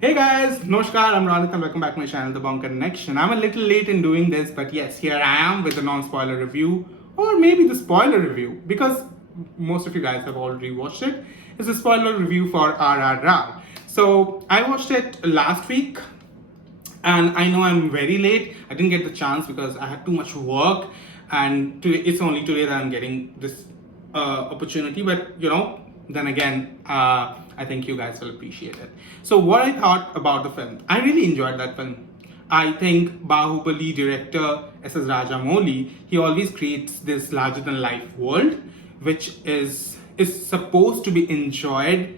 Hey guys, Namaskar, I'm Radhik and welcome back to my channel, The Bong Connection. I'm a little late in doing this, but yes, here I am with a non-spoiler review, or maybe the spoiler review, because most of you guys have already watched it. It's a spoiler review for RRR. So I watched it last week, and I know I'm very late. I didn't get the chance because I had too much work, and today, it's only today that I'm getting this opportunity. But then again, I think you guys will appreciate it. So, what I thought about the film, I really enjoyed that film. I think Bahubali director S.S. Rajamouli, he always creates this larger than life world, which is supposed to be enjoyed,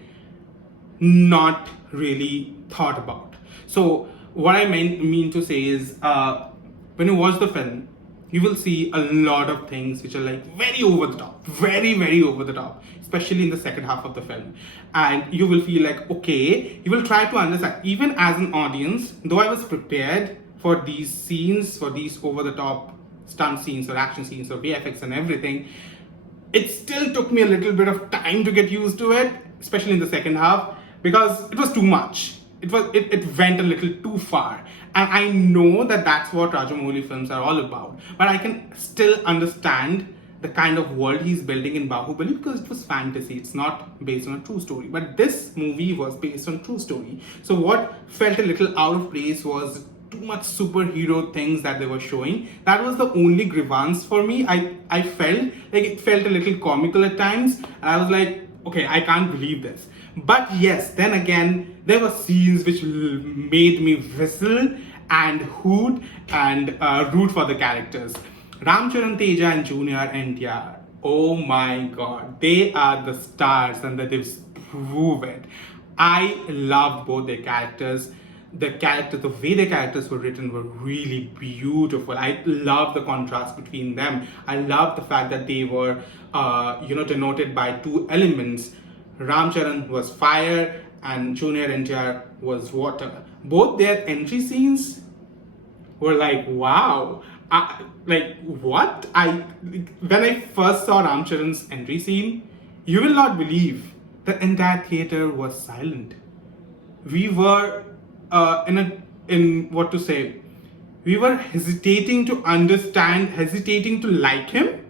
not really thought about. So what I mean to say is, when you watch the film, you will see a lot of things which are like very over the top, very over the top, especially in the second half of the film. And you will feel like, okay, you will try to understand. Even as an audience, though I was prepared for these scenes, for these over the top stunt scenes or action scenes or VFX and everything, it still took me a little bit of time to get used to it, especially in the second half, because it was too much. It went a little too far, and I know that that's what Rajamouli films are all about. But I can still understand the kind of world he's building in Bahubali because it was fantasy. It's not based on a true story. But this movie was based on true story. So what felt a little out of place was too much superhero things that they were showing. That was the only grievance for me. I felt like it felt a little comical at times, and I was like, okay, I can't believe this. But yes, then again, there were scenes which made me whistle and hoot and root for the characters. Ram Charan Teja and Junior NTR. Oh my god, they are the stars and that they've proved it. I loved both their characters. The way the characters were written were really beautiful. I love the contrast between them. I love the fact that they were, denoted by two elements. Ram Charan was fire and Junior NTR was water. Both their entry scenes were like, wow. Like what? When I first saw Ram Charan's entry scene, you will not believe the entire theater was silent. We were in what to say. We were hesitating to understand, hesitating to like him.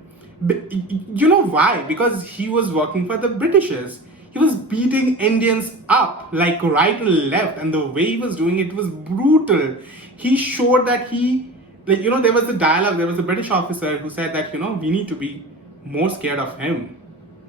You know why? Because he was working for the Britishers. He was beating Indians up like right and left, and the way he was doing it was brutal. He showed that there was a dialogue. There was a British officer who said that we need to be more scared of him,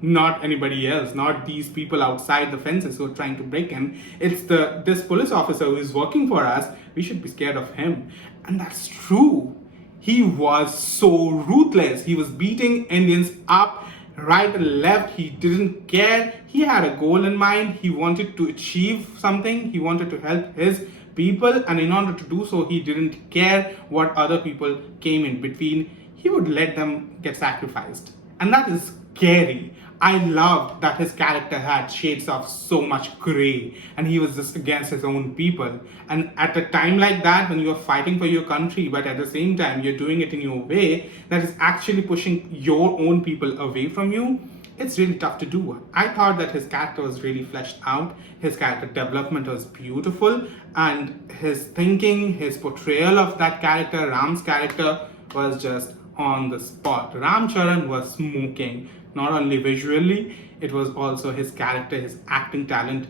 not anybody else, not these people outside the fences who are trying to break in. It's this police officer who is working for us. We should be scared of him. And that's true. He was so ruthless. He was beating Indians up right and left. He didn't care. He had a goal in mind. He wanted to achieve something. He wanted to help his people, and in order to do so, he didn't care what other people came in between. He would let them get sacrificed. And that is scary. I loved that his character had shades of so much gray and he was just against his own people. And at a time like that, when you're fighting for your country, but at the same time you're doing it in your way that is actually pushing your own people away from you, it's really tough to do. I thought that his character was really fleshed out. His character development was beautiful, and his thinking, his portrayal of that character, Ram's character, was just on the spot. Ram Charan was smoking, not only visually, it was also his character, his acting talent.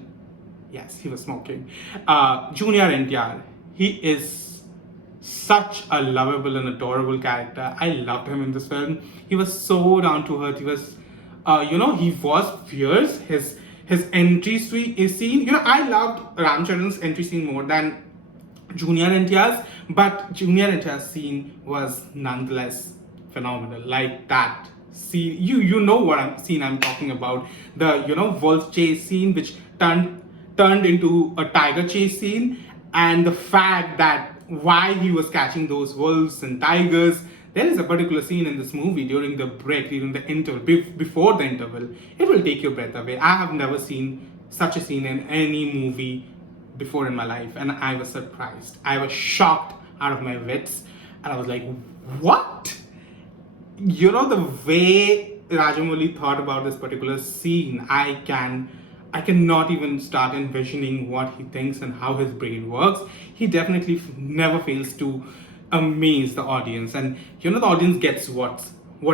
Yes, he was smoking. Junior NTR, he is such a lovable and adorable character. I loved him in this film. He was so down to earth. He was, he was fierce. His entry scene, I loved Ram Charan's entry scene more than Junior NTR's, but Junior NTR's scene was nonetheless phenomenal. Like that scene, you know what scene I'm talking about. The wolf chase scene, which turned into a tiger chase scene, and the fact that while he was catching those wolves and tigers, there is a particular scene in this movie during the break, during the interval, before the interval. It will take your breath away. I have never seen such a scene in any movie before in my life, and I was surprised. I was shocked out of my wits, and I was like, what? The way Rajamouli thought about this particular scene, I can I cannot even start envisioning what he thinks and how his brain works. He definitely never fails to amaze the audience, and the audience gets what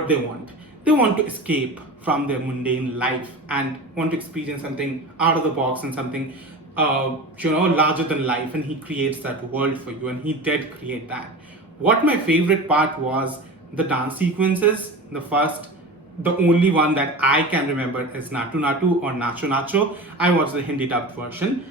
they want. They want to escape from their mundane life and want to experience something out of the box and something larger than life, and he creates that world for you, and he did create that. What my favorite part was the dance sequences. The only one that I can remember is Natu Natu or Nacho Nacho. I watched the Hindi dubbed version.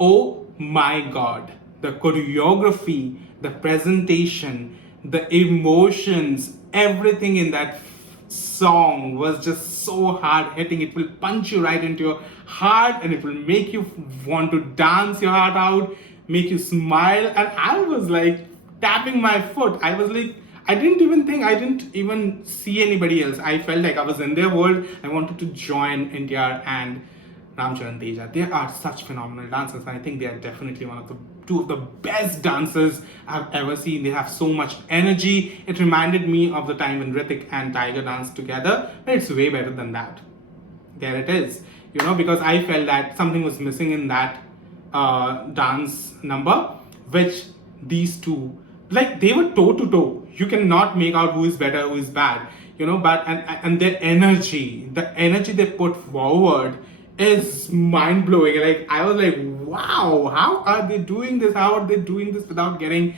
Oh my god, the choreography, the presentation, the emotions, everything in that song was just so hard hitting. It will punch you right into your heart, and it will make you want to dance your heart out, make you smile. And I was like tapping my foot. I was like, I didn't even see anybody else. I felt like I was in their world. I wanted to join NTR and Ramcharan Teja. They are such phenomenal dancers, and I think they are definitely two of the best dancers I've ever seen. They have so much energy. It reminded me of the time when Ritik and Tiger danced together, but it's way better than that. There it is. Because I felt that something was missing in that dance number, which these two, like, they were toe to toe. You cannot make out who is better, who is bad. But and their energy, the energy they put forward is mind blowing. Like, I was like, wow, how are they doing this? How are they doing this without getting,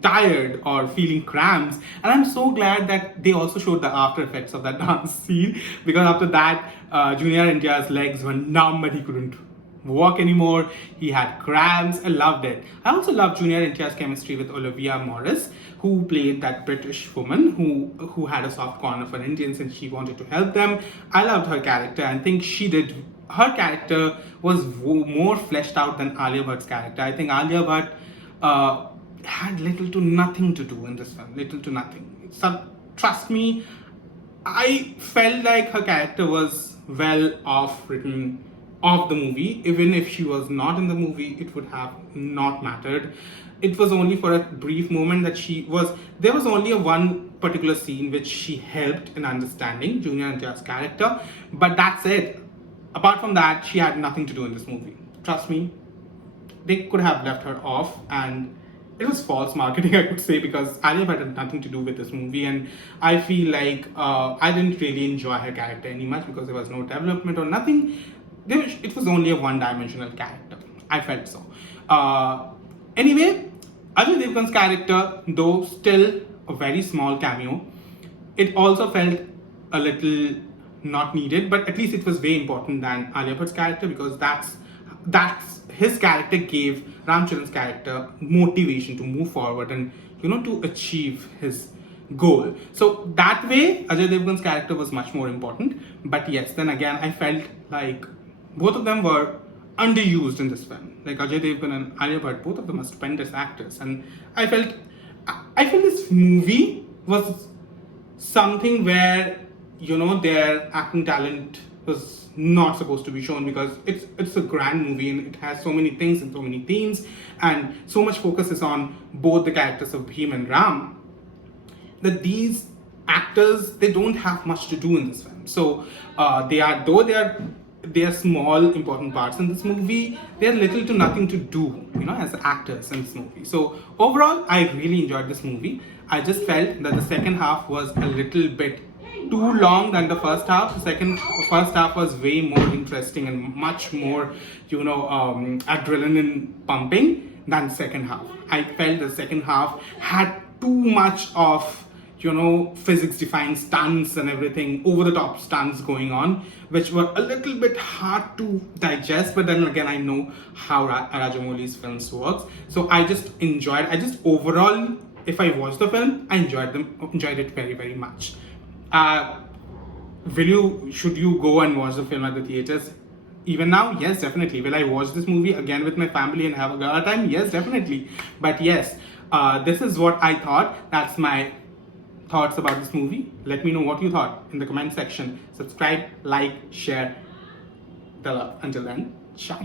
tired or feeling cramps? And I'm so glad that they also showed the after effects of that dance scene, because after that, Junior India's legs were numb and he couldn't walk anymore. He had cramps. I loved it. I also loved Junior India's chemistry with Olivia Morris, who played that British woman who had a soft corner for Indians and she wanted to help them. I loved her character. I think her character was more fleshed out than Alia Bhatt's character. I think Alia Bhatt had little to nothing to do in this film. Little to nothing. So, trust me, I felt like her character was well off written of the movie. Even if she was not in the movie, it would have not mattered. It was only for a brief moment that there was only one particular scene which she helped in understanding Junior India's character, but that's it. Apart from that, she had nothing to do in this movie. Trust me, they could have left her off, and it was false marketing, I could say, because Alia Bhatt had nothing to do with this movie, and I feel like I didn't really enjoy her character any much because there was no development or nothing. It was only a one-dimensional character. I felt so. Anyway, Ajay Devgan's character, though still a very small cameo, it also felt a little not needed, but at least it was way important than Alia Bhatt's character, because that's his character gave Ramcharan's character motivation to move forward and to achieve his goal. So that way, Ajay Devgan's character was much more important. But yes, then again, I felt like both of them were underused in this film. Like Ajay Devgan and Alia Bhatt, both of them are stupendous actors, and I felt this movie was something where their acting talent was not supposed to be shown, because it's a grand movie and it has so many things and so many themes, and so much focus is on both the characters of Bhim and Ram, that these actors, they don't have much to do in this film. So they are small important parts in this movie, they are little to nothing to do as actors in this movie. So overall, I really enjoyed this movie. I just felt that the second half was a little bit too long than the first half. The first half was way more interesting and much more adrenaline pumping than the second half. I felt the second half had too much of physics defying stunts and everything, over the top stunts going on, which were a little bit hard to digest. But then again, I know how Rajamouli's films works, so I just overall, if I watch the film, I enjoyed it very, very much. Should you go and watch the film at the theaters even now? Yes, definitely. Will I watch this movie again with my family and have a good time? Yes, definitely. But yes, this is what I thought. That's my thoughts about this movie. Let me know what you thought in the comment section. Subscribe, like, share. Until then, ciao.